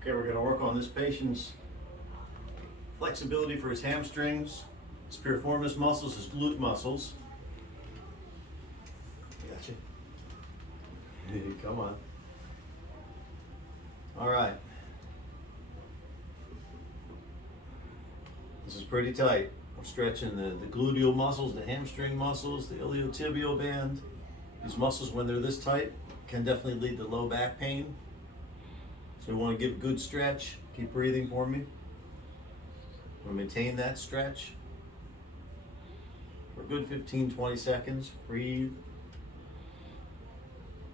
Okay, we're going to work on this patient's flexibility for his hamstrings, his piriformis muscles, his glute muscles. Gotcha. Come on. All right. This is pretty tight. We're stretching the gluteal muscles, the hamstring muscles, the iliotibial band. These muscles, when they're this tight, can definitely lead to low back pain. So we want to give good stretch. Keep breathing for me. We'll maintain that stretch for a good 15-20 seconds. Breathe.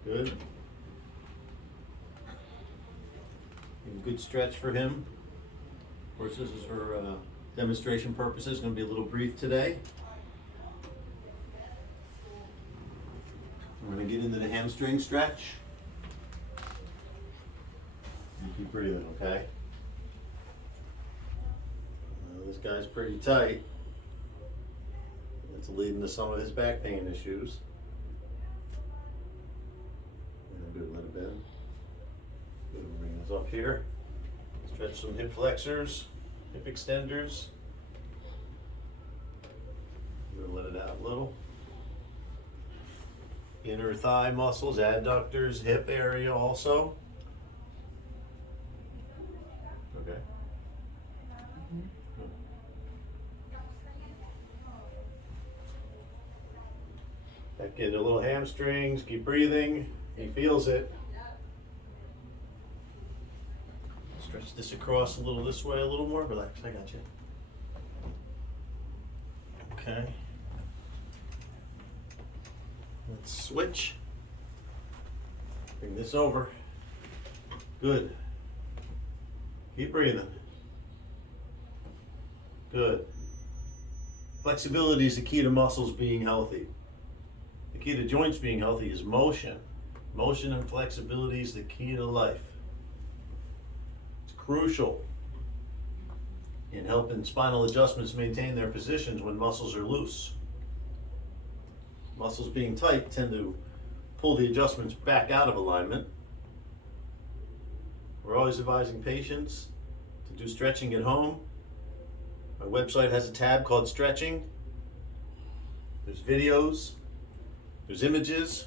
Good. Give a good stretch for him. Of course, this is for demonstration purposes. It's going to be a little brief today. We're going to get into the hamstring stretch. You keep breathing, okay? This guy's pretty tight. That's leading to some of his back pain issues. Good, let it bend. Good, we'll bring this up here. Stretch some hip flexors, hip extenders. We're gonna let it out a little. Inner thigh muscles, adductors, hip area also. Okay. Back into little hamstrings, keep breathing. He feels it. Stretch this across a little this way, a little more. Relax, I got you. Okay. Let's switch. Bring this over. Good. Keep breathing. Good. Flexibility is the key to muscles being healthy. The key to joints being healthy is motion. Motion and flexibility is the key to life. It's crucial in helping spinal adjustments maintain their positions when muscles are loose. Muscles being tight tend to pull the adjustments back out of alignment. We're always advising patients to do stretching at home. My website has a tab called stretching. There's videos, there's images.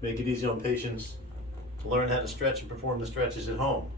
Make it easy on patients to learn how to stretch and perform the stretches at home.